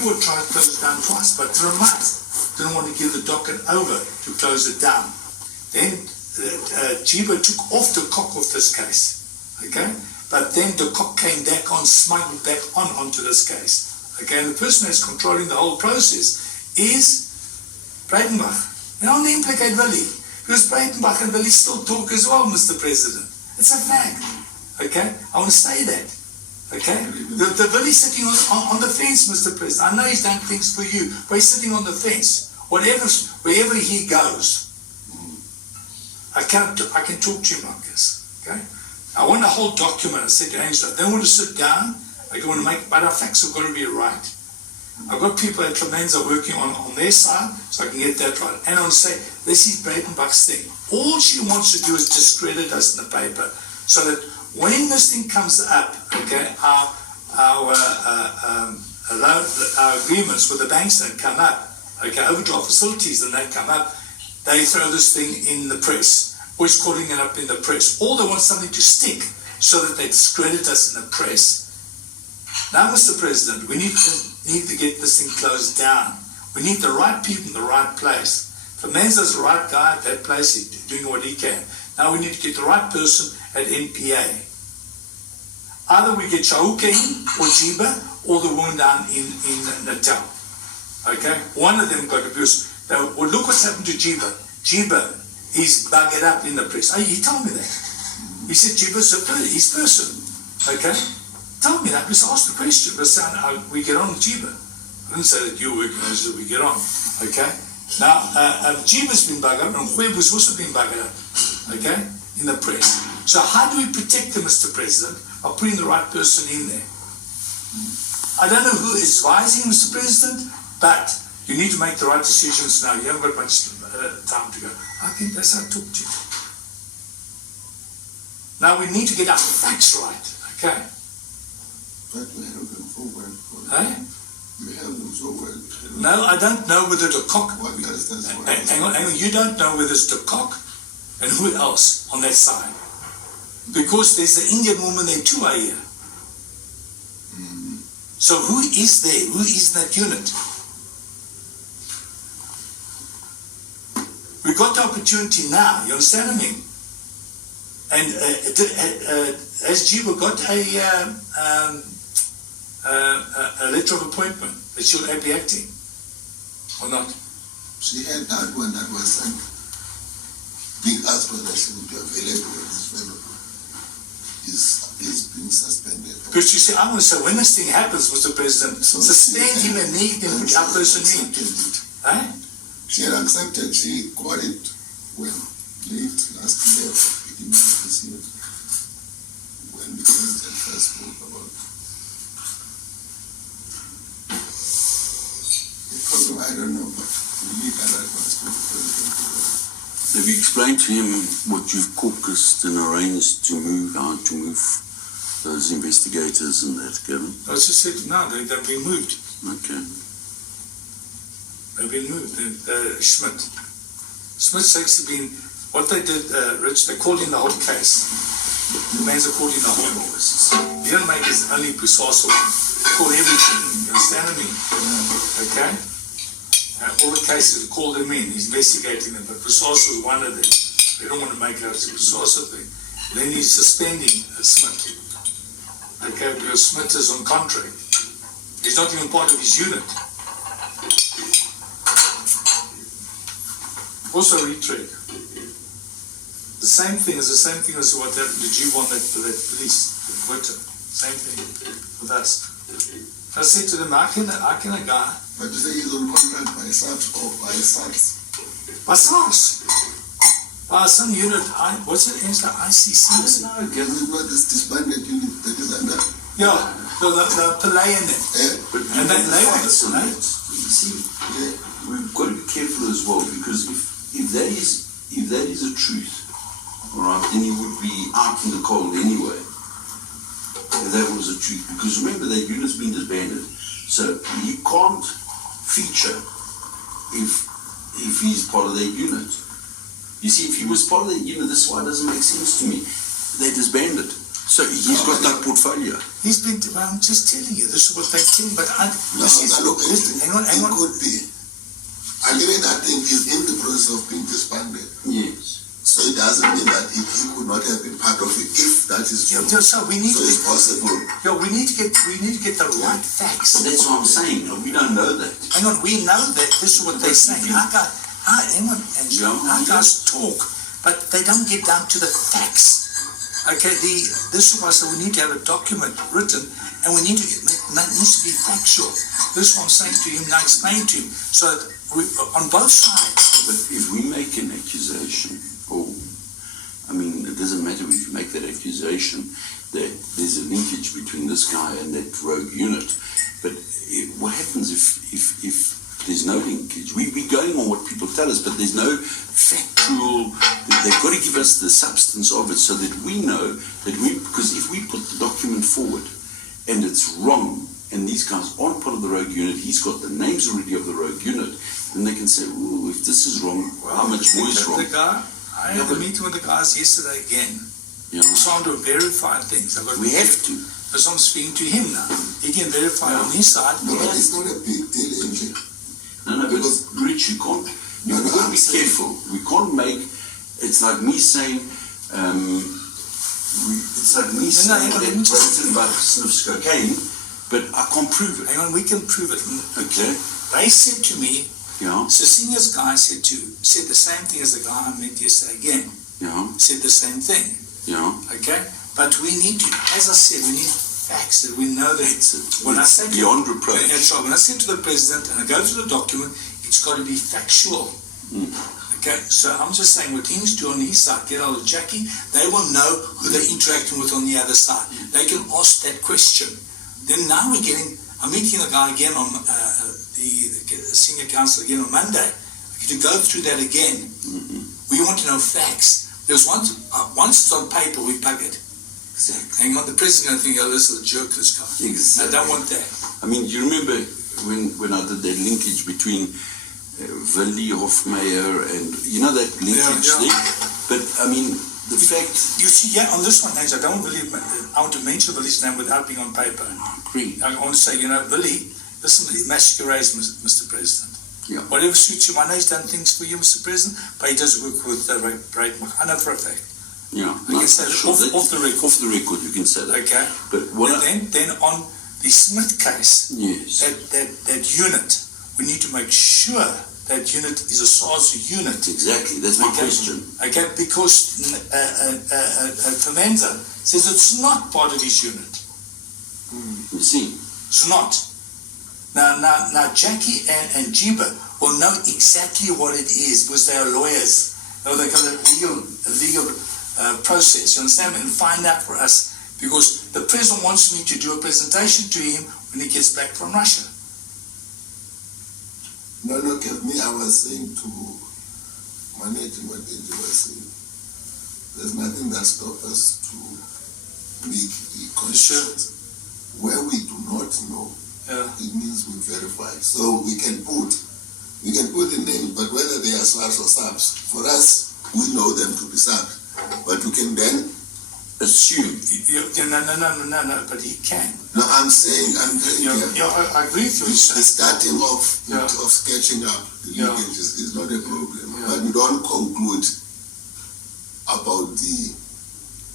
Jiba tried to close it down twice, but Ramat didn't want to give the docket over to close it down. Then Jiba took off the cock of this case, okay? But then the cock came back on, smuggled back onto this case, okay? And the person that's controlling the whole process is Breitenbach. They don't implicate Willie, because Breitenbach and Willie still talk as well, Mr. President. It's a fact, okay? I want to say that. Okay, the Willie sitting on the fence, Mr. President. I know he's done things for you, but he's sitting on the fence. Wherever he goes, I can talk to him like this. Okay, I want a whole document. I said to Angelo, I don't want to sit down. I don't want to make, but our facts have got to be right. I've got people at Clemenza working on their side, so I can get that right. And I want to say, this is Breitenbach's thing. All she wants to do is discredit us in the paper, so that when this thing comes up, okay, our agreements with the banks that come up, okay, overdraft facilities and that come up, they throw this thing in the press, always calling it up in the press. All they want something to stick so that they discredit us in the press. Now, Mr. President, we need to get this thing closed down. We need the right people in the right place. Clemenza's the right guy at that place, he's doing what he can. Now we need to get the right person at NPA. Either we get Chauke in, or Jiba, or the woman down in Natal. Okay? One of them got abused. Now, well, look what's happened to Jiba. Jiba is buggered up in the press. Oh, he told me that. He said Jiba's his person. Okay? Tell me that, because I asked the question, but saying how we get on with Jiba. I didn't say that you're working as we get on. Okay? Now, Jiba's been buggered up, and Huebu's also been buggered up. Okay? In the press. So how do we protect them, Mr. President? Of putting the right person in there. I don't know who is advising, Mr. President, but you need to make the right decisions now. You haven't got much time to go. I think that's how I talk to you. Now we need to get our facts right, okay? But we have them so well. Hey? We have them so well. No, I don't know whether the cock... Hang on, you don't know whether it's the cock and who else on that side. Because there's the Indian woman there too, I hear. Mm-hmm. So who is there? Who is that unit? We got the opportunity now, you understand what I mean? And has Jiba got a letter of appointment that she'll be acting? Or not? She had that one that was sent. Being asked whether she would be available with this fellow. Is being suspended. Because you see, I want to say, when this thing happens, Mr. President, suspend him and need him, put our person in. Eh? She had accepted, she got it when late last year, beginning of this year, when the president first spoke about the problem. I don't know, but we need that advice from the president. Have you explained to him what you've caucused and arranged to move, how to move those investigators and that, Gavin? I just said, no, they've been moved. Okay. They've been moved. Schmidt's actually been, what they did, Rich, they called in the whole case. The man's called in the whole case. He didn't make his only Bosasa one. He called everything. You understand what I mean? Okay? All the cases, called them in, he's investigating them, but Bosasa was one of them. They don't want to make it out as a Bosasa thing. Then he's suspending Smith. Okay, because Smith is on contract. He's not even part of his unit. Also retread. The same thing as what happened to G1 that police, the Twitter. Same thing with us. I said to them, how can a guy... But you say he's on contract by SARS or by SARS? By SARS. By some unit, what's it, ICC? I don't know, Gavin. It's not this disbanded unit that is under... Yeah, the Pillay in it. But and they were... You see, we've got to be careful as well, because if that is the truth, all right, then he would be out in the cold anyway. If that was the truth, because remember that unit's been disbanded, so he can't feature if he's part of that unit. You see, if he was part of that unit, this is why it doesn't make sense to me. They disbanded. So he's got no portfolio. He's been, well, I'm just telling you, this is what they tell me, but hang on. It could be. I think he's in the process of being disbanded. Yes. So it doesn't mean that he could not have been part of it if that is true. So we need it's possible. Yeah, we need to get the right facts. That's what I'm saying. We don't know that. Hang on, we know that this is what they say. Hang on, Angelo, our guys talk, but they don't get down to the facts. Okay, this is why I say we need to have a document written, and we need to it needs to be factual. This is what I'm saying to him, now explain to him. So on both sides. But if we make an accusation, it doesn't matter if you make that accusation that there's a linkage between this guy and that rogue unit. But what happens if there's no linkage? We're going on what people tell us, but there's no factual. They've got to give us the substance of it so that we know that because if we put the document forward and it's wrong, and these guys aren't part of the rogue unit, he's got the names already of the rogue unit, then they can say, "Ooh, if this is wrong, how much more is wrong?" I had a meeting with the guys yesterday again. Yeah. Trying to verify things. We have to. Because I'm speaking to him now. He can verify on his side. No, but it's not a big deal, Angel. No, because Rich, you can't. You've got to be careful. We can't make. It's like me saying. It's like me saying that President Biden sniffs cocaine, but I can't prove it. Hang on, we can prove it. Okay. They said to me. Yeah. Cecilia's guy said the same thing as the guy I met yesterday again. Yeah. Said the same thing. Yeah. Okay? But we need to, as I said, we need facts that we know that when I say beyond reproach. When I say to the president and I go through the document, it's got to be factual. Okay? So I'm just saying what he needs to do on his side, get out of Jackie, they will know who they're interacting with on the other side. They can ask that question. Then now I'm meeting the guy again on the senior counsel again on Monday to go through that again. We want to know facts. There's once it's on paper, we bug it. Exactly. Hang on, the president going to think, oh, this is a jerk, this guy. Exactly. I don't want that. You remember when I did that linkage between Willie Hofmeyer and that linkage there? But the fact. You see, on this one, Angelo, I want to mention Willie's name without being on paper. I agree. I want to say, Willie, listen, masquerades, Mr. President. Yeah. Whatever suits you. I know he's done things for you, Mr. President, but he does work with Braitmark. I know for a fact. Yeah. I can say that off the record. Off the record, you can say that. Okay. But then on the Smith case, yes, that unit, we need to make sure that unit is a SARS unit. Exactly. That's my question. Okay, because Fermenza says it's not part of his unit. You see. It's not. Now Jackie and Jiba will know exactly what it is because they are lawyers. They've got a legal process, you understand, and find out for us because the president wants me to do a presentation to him when he gets back from Russia. No, look at me. I was saying to managing what Angelo was saying. There's nothing that stops us to make the conscious. Where we do not know, it means we verify. So we can put the name, but whether they are SARS or SAPs, for us, we know them to be SAPs. But we can then assume. No, but he can. No, I'm saying, I agree with you. The starting of sketching up the linkages is not a problem. But we don't conclude about the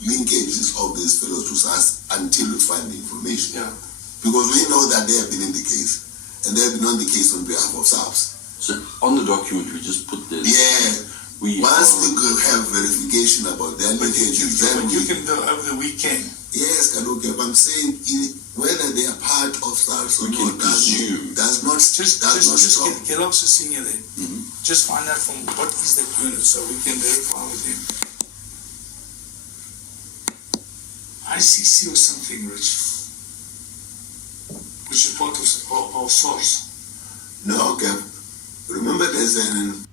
linkages of these fellows to SARS until we find the information. Yeah. Because we know that they have been in the case, and they have been on the case on behalf of SARS. So on the document we just put this. Yeah. Once we have verification about their linkages, then you can do over the weekend. Yes, Kaluke, I'm saying whether they are part of SARS or not does not stop. Get off the senior there. Just find out from what is that unit so we can verify with him. ICC or something, Rich, which is part of SARS. No, okay. Remember, there's an